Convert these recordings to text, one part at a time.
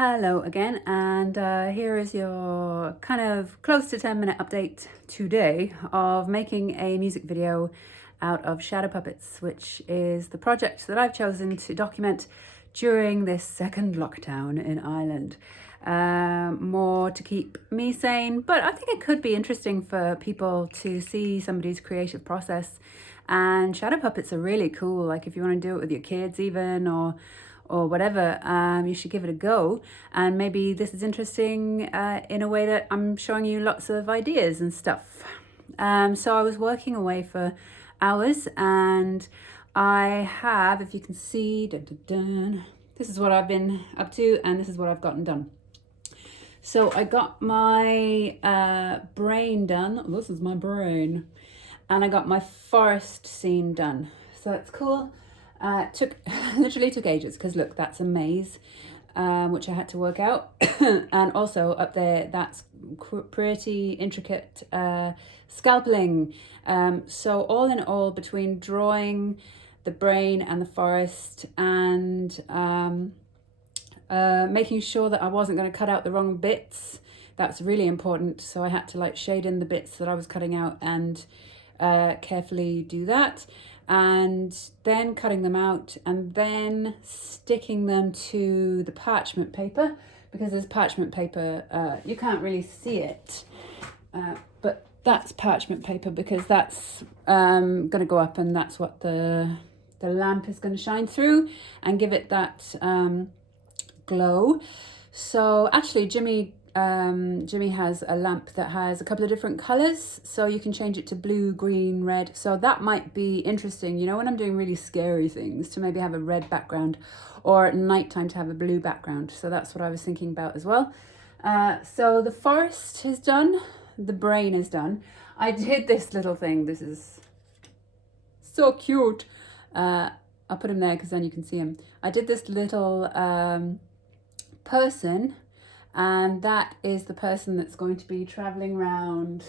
Hello again, and here is your kind of close to 10-minute update today of making a music video out of shadow puppets, which is the project that I've chosen to document during this second lockdown in Ireland. More to keep me sane, but I think it could be interesting for people to see somebody's creative process. And shadow puppets are really cool, like if you want to do it with your kids even, or whatever, you should give it a go. And maybe this is interesting in a way that I'm showing you lots of ideas and stuff. So I was working away for hours, and I have, if you can see, this is what I've been up to, and this is what I've gotten done. So I got my brain done. This is my brain. And I got my forest scene done. So that's cool. Literally took ages, because look, that's a maze, which I had to work out. And also up there, that's pretty intricate scalping. So all in all, between drawing the brain and the forest and making sure that I wasn't going to cut out the wrong bits, that's really important. So I had to like shade in the bits that I was cutting out and carefully do that, and then cutting them out and then sticking them to the parchment paper, because there's parchment paper, you can't really see it, but that's parchment paper, because that's going to go up, and that's what the lamp is going to shine through and give it that glow. So actually Jimmy has a lamp that has a couple of different colors, so you can change it to blue, green, red. So that might be interesting, you know, when I'm doing really scary things, to maybe have a red background, or at nighttime to have a blue background. So that's what I was thinking about as well. So the forest is done, the brain is done. I did this little thing. This is so cute. I'll put him there because then you can see him. I did this little person, and that is the person that's going to be traveling around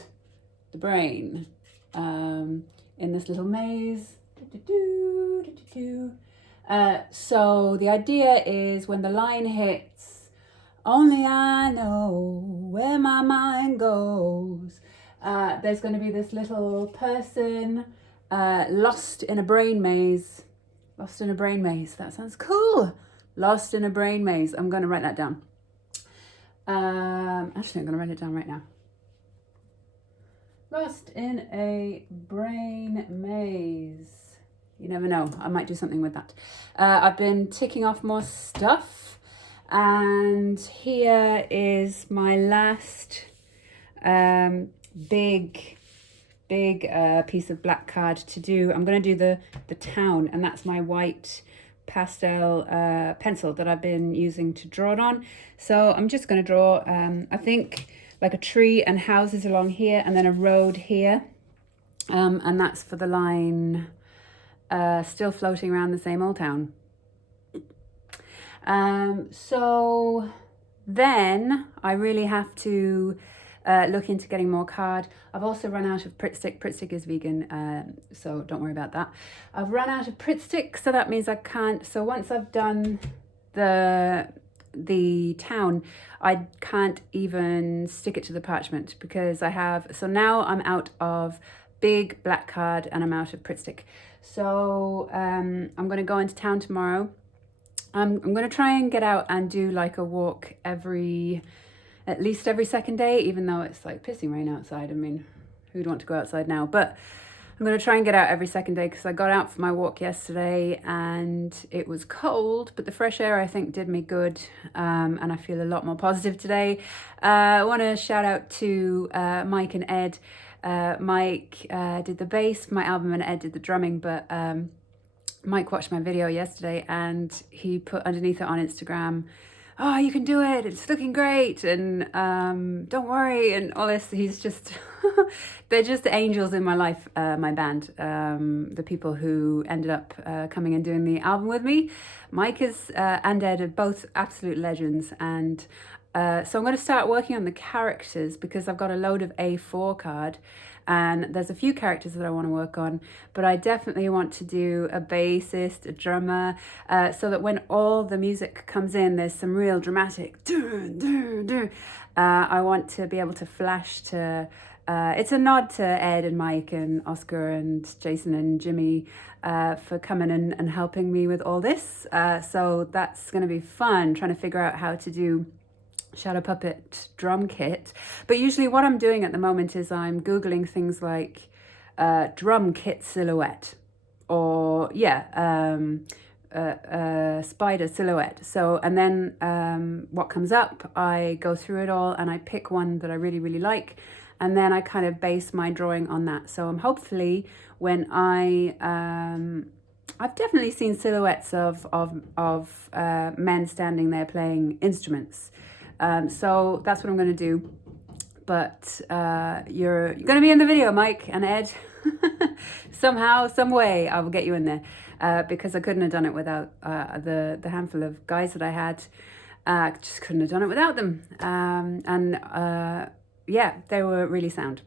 the brain in this little maze. So the idea is, when the line hits, "Only I know where my mind goes," there's going to be this little person lost in a brain maze. Lost in a brain maze. That sounds cool. Lost in a brain maze. I'm going to write that down. Actually, I'm going to write it down right now. Lost in a brain maze. You never know. I might do something with that. I've been ticking off more stuff. And here is my last big piece of black card to do. I'm going to do the town, and that's my white pastel pencil that I've been using to draw it on. So I'm just going to draw I think like a tree and houses along here, and then a road here, and that's for the line still floating around the same old town. So then I really have to look into getting more card. I've also run out of Pritt stick. Pritt stick is vegan, so don't worry about that. I've run out of Pritt stick, so that means I can't. So once I've done the town, I can't even stick it to the parchment, because I have. So now I'm out of big black card, and I'm out of Pritt stick. So I'm going to go into town tomorrow. I'm going to try and get out and do like a walk at least every second day, even though it's like pissing rain outside. I mean, who'd want to go outside now? But I'm going to try and get out every second day, because I got out for my walk yesterday and it was cold, but the fresh air I think did me good, and I feel a lot more positive today. I want to shout out to Mike and Ed. Mike did the bass for my album, and Ed did the drumming, but Mike watched my video yesterday and he put underneath it on Instagram, "Oh, you can do it, it's looking great, and don't worry," and all this. He's just, they're just angels in my life, my band, the people who ended up coming and doing the album with me. Mike and Ed are both absolute legends, and So I'm going to start working on the characters because I've got a load of A4 card and there's a few characters that I want to work on, but I definitely want to do a bassist, a drummer, so that when all the music comes in, there's some real dramatic dun, dun, dun. I want to be able to flash to it's a nod to Ed and Mike and Oscar and Jason and Jimmy for coming and helping me with all this. So that's going to be fun, trying to figure out how to do Shadow Puppet drum kit. But usually what I'm doing at the moment is I'm Googling things like drum kit silhouette or spider silhouette. So, and then what comes up, I go through it all and I pick one that I really, really like. And then I kind of base my drawing on that. So I'm hopefully when I've definitely seen silhouettes of men standing there playing instruments. So that's what I'm going to do. But you're going to be in the video, Mike and Ed. Somehow, some way, I will get you in there because I couldn't have done it without the handful of guys that I had. Just couldn't have done it without them. Yeah, they were really sound.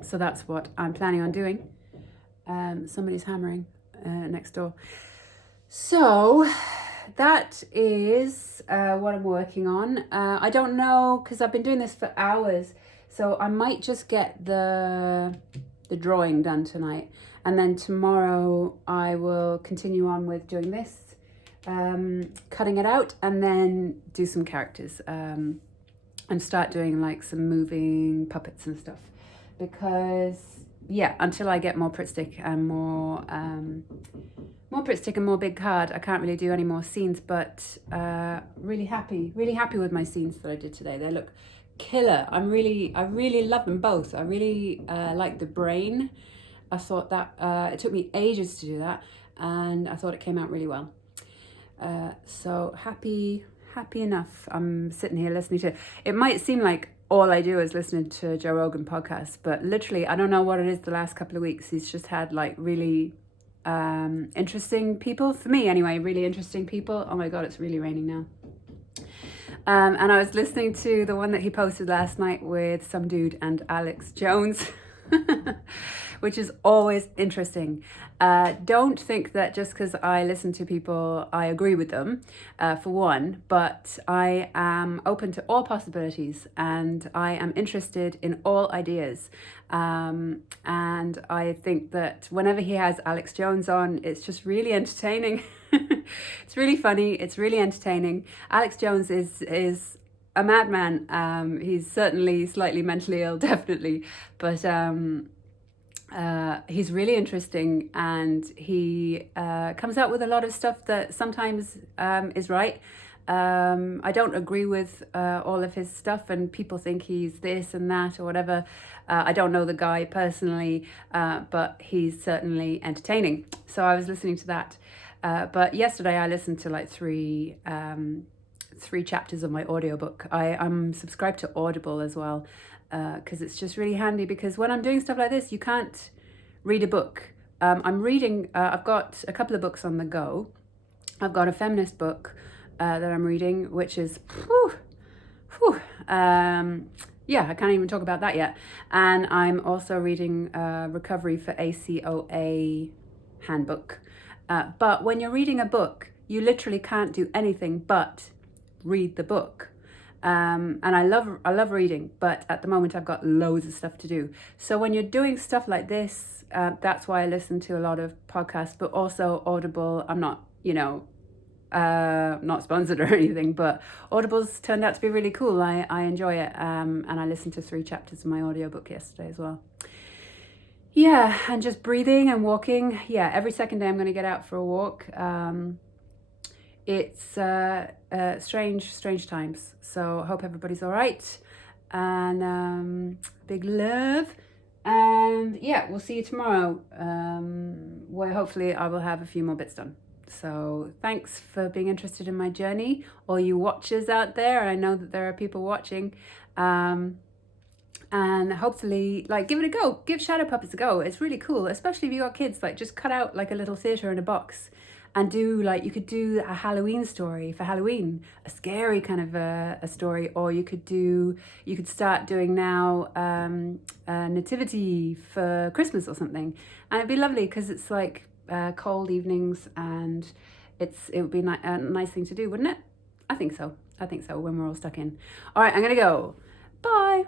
So that's what I'm planning on doing. Somebody's hammering next door. So that is what I'm working on. I don't know, because I've been doing this for hours. So I might just get the drawing done tonight. And then tomorrow I will continue on with doing this, cutting it out, and then do some characters. And start doing like some moving puppets and stuff, because yeah, until I get more Pritt stick and more Pritt stick and more big card, I can't really do any more scenes. But really happy with my scenes that I did today. They look killer. I really love them both. I really like the brain. I thought that it took me ages to do that, and I thought it came out really well. So happy enough. I'm sitting here listening to, it might seem like all I do is listening to Joe Rogan podcasts, but literally I don't know what it is the last couple of weeks. He's just had like really interesting people, for me anyway, really interesting people. Oh my God, it's really raining now. And I was listening to the one that he posted last night with some dude and Alex Jones, which is always interesting. Don't think that just because I listen to people, I agree with them, for one, but I am open to all possibilities and I am interested in all ideas. And I think that whenever he has Alex Jones on, it's just really entertaining. It's really funny. It's really entertaining. Alex Jones is a madman. He's certainly slightly mentally ill, definitely, but he's really interesting, and he comes out with a lot of stuff that sometimes is right. I don't agree with all of his stuff, and people think he's this and that or whatever. I don't know the guy personally, but he's certainly entertaining. So I was listening to that. But yesterday I listened to like three chapters of my audiobook. I'm subscribed to Audible as well, because it's just really handy, because when I'm doing stuff like this, you can't read a book. I'm reading, I've got a couple of books on the go. I've got a feminist book that I'm reading, which is, yeah, I can't even talk about that yet. And I'm also reading Recovery for ACOA handbook. But when you're reading a book, you literally can't do anything but read the book. And I love reading, but at the moment I've got loads of stuff to do. So when you're doing stuff like this, that's why I listen to a lot of podcasts, but also Audible. I'm not, not sponsored or anything, but Audible's turned out to be really cool. I enjoy it. And I listened to 3 chapters of my audiobook yesterday as well. Yeah, and just breathing and walking. Yeah, every second day I'm going to get out for a walk. It's strange times. So I hope everybody's all right. And big love. And yeah, we'll see you tomorrow, where hopefully I will have a few more bits done. So thanks for being interested in my journey, all you watchers out there. I know that there are people watching. And hopefully, like, give it a go. Give Shadow Puppets a go. It's really cool, especially if you got kids. Like, just cut out like a little theatre in a box and do like, you could do a Halloween story for Halloween, a scary kind of a story, or you could start doing now a nativity for Christmas or something, and it'd be lovely because it's like cold evenings, and it would be a nice thing to do, wouldn't it? I think so. I think so, when we're all stuck in. All right, I'm gonna go. Bye.